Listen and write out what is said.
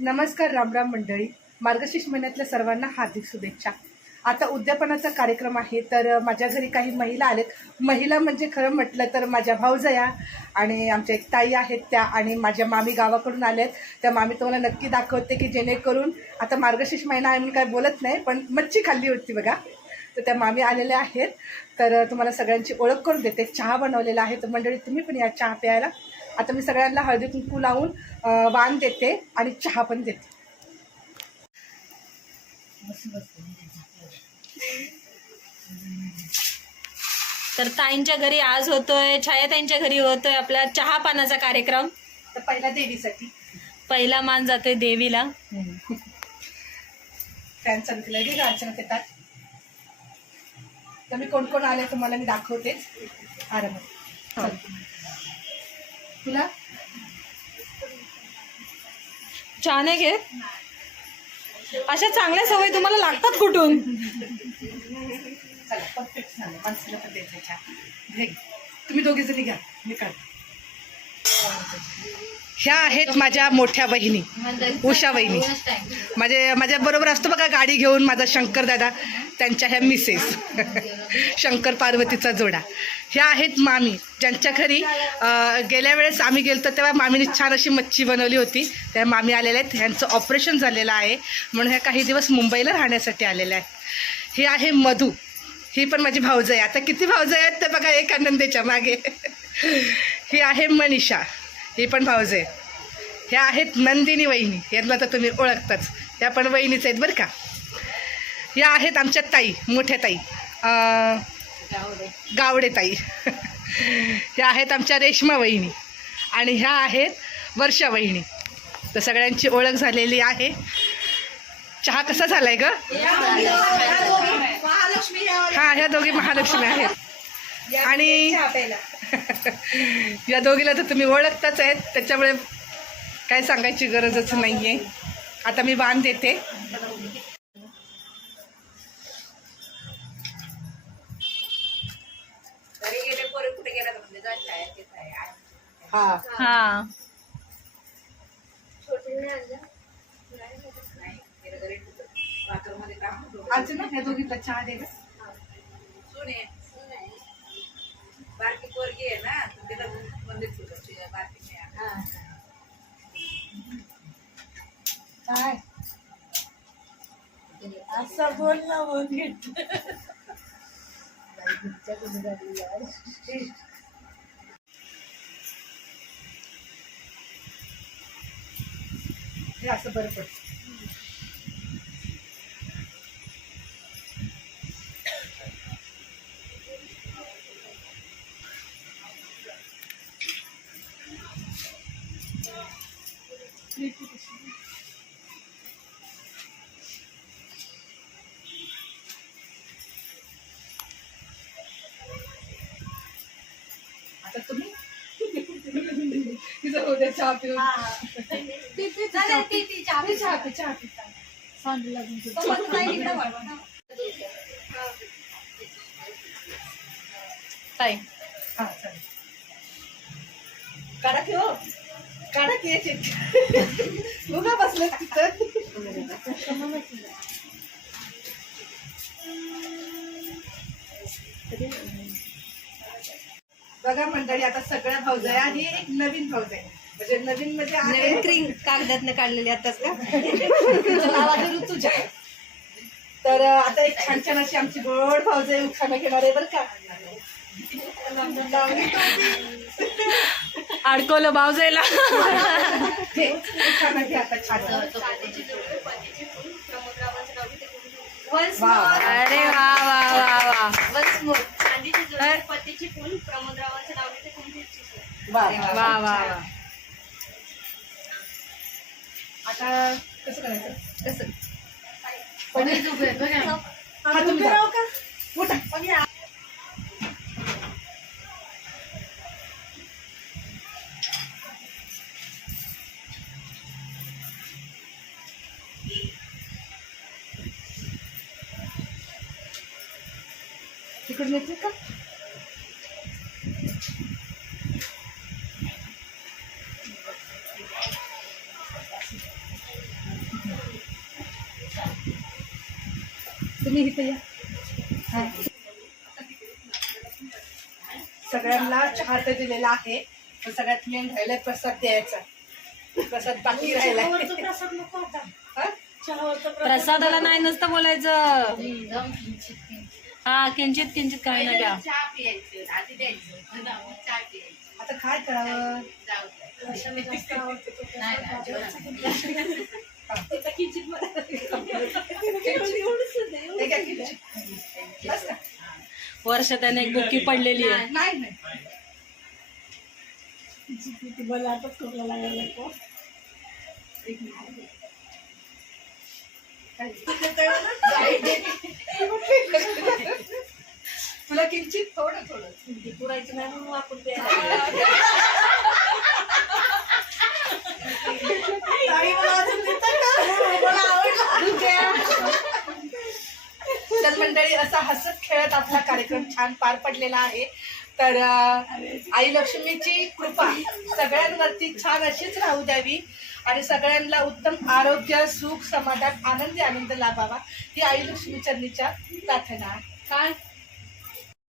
नमस्कार, रामराम मंडळी. मार्गशीर्ष महिन्यातल्या सर्वांना हार्दिक शुभेच्छा. आता उद्यापनाचा कार्यक्रम आहे, तर माझ्या घरी काही महिला आलेत. महिला म्हणजे खरं म्हटलं तर माझ्या भाऊजया आणि आमच्या एक ताई आहेत त्या, आणि माझ्या मामी गावाकडून आल्यात. त्या मामी तुम्हाला नक्की दाखवते की जेणेकरून आता मार्गशीर्ष महिना आम्ही काय बोलत नाही, पण मच्छी खाल्ली होती बघा, तर त्या मामी आलेल्या आहेत. तर तुम्हाला सगळ्यांची ओळख करून देते. चहा बनवलेला आहे, तर मंडळी तुम्ही पण या चहा प्यायला. आता मी सगळ्यांना हळदी कुंकू लावून वाण देते आणि चहा पण देते. तर ताईंच्या घरी आज होतोय, छाया ताईंच्या घरी होतोय आपला चहा पानाचा कार्यक्रम. तर पहिला देवीसाठी पहिला मान जातोय देवीला. फॅन चालू केला अचानक येतात. तर मी कोण कोण आले तुम्हाला मी दाखवतेच. आरामात तुला छान आहे घे. अशा चांगल्या सवयी तुम्हाला लागतात कुठून? चला, परफेक्ट झालं. माणसाला पण द्यायचं चहा. तुम्ही दोघी जणी घ्या, मी काढते. ह्या आहेत माझ्या मोठ्या बहिणी, उषा वहिनी. माझ्या बरोबर असतो बघा गाडी घेऊन माझा शंकर दादा, त्यांच्या ह्या मिसेस शंकर पार्वतीचा जोडा. ह्या आहेत मामी, ज्यांच्या घरी गेल्या वेळेस आम्ही गेलतो तेव्हा मामीने छान अशी मच्छी बनवली होती. त्या मामी आलेल्या आहेत. ह्यांचं ऑपरेशन झालेलं आहे म्हणून ह्या काही दिवस मुंबईला राहण्यासाठी आलेल्या आहेत. ही आहे मधू, ही पण माझी भाऊजय आहे. आता किती भाऊजय आहेत ते बघा एक आनंदेच्या मागे. ही आहे मनीषा, ही पण भाऊजय. ह्या आहेत नंदिनी वहिनी, यांना तर तुम्ही ओळखताच, त्या पण वहिनीच आहेत बरं का. या आहेत आमच्या ताई, मोठ्या ताई, गावडे ताई. ह्या आहेत आमच्या रेश्मा वहिनी, आणि ह्या आहेत वर्षा वहिनी. तर सगळ्यांची ओळख झालेली आहे. चहा कसा झालाय ग? हा, ह्या दोघी महालक्ष्मी आहेत. आणि या दोघीला तर तुम्ही ओळखताच आहेत, त्याच्यामुळे काय सांगायची गरजच नाही आहे. आता मी वाण देते. हा हा, आज ना ह्या दोघीला चहा दे ग. बारकी पोरगी आहे ना, तिला मंदिर बारकी काय असं बोल ना, बोल घेत हे असं बरं पडतं. आता तुम्ही तिचं उद्या चहा पिऊन चहा ताई हा चालेल. काढा की हो, काढा की याचे. उगा बसलं तिथं. बघा मंडळी, आता सगळ्या भाऊजया, ही एक नवीन भाऊजय, म्हणजे नवीन म्हणजे नवीन क्रीम कागदातनं काढलेली आताच का? ऋतुजा. तर आता एक छान छान अशी आमची गोड भाऊजय उखाणा घेणार आहे बरं का. अडकवलं भाऊजाईला. हे उखाणा घे आता छान. अरे वा वा वा वा. वा वा वा. आता कसं करायचं? कसं हा तुम्ही राहू का? उठा. तिकडून येते का? तुम्ही इथे या. सगळ्यांना चहा तर दिलेला आहे, पण सगळ्यात मेन राहिलाय प्रसाद द्यायचा. प्रसाद बाकी राहिलाय. हा? प्रसादाला नाही नसतं बोलायचं. हा किंचित किंचित काही ना द्या. चहा प्यायचं आधी द्यायचं चहा प्यायचं. आता काय करावं? नाही ना, हे काय केलं? बस का? वर्ष त्याने एक बुक्की पडलेली आहे. नाही नाही. तुला किंचित थोडं थोडं पुरायचं नाही म्हणून वापरून तर मंडळी असा हसत खेळत आपला कार्यक्रम छान पार पडलेला आहे. तर आई लक्ष्मीची कृपा सगळ्यांवरती छान अशीच राहू द्यावी आणि सगळ्यांना उत्तम आरोग्य, सुख, समाधान, आनंदी आनंद लाभावा ही आई लक्ष्मी चरणीच्या प्रार्थना. काय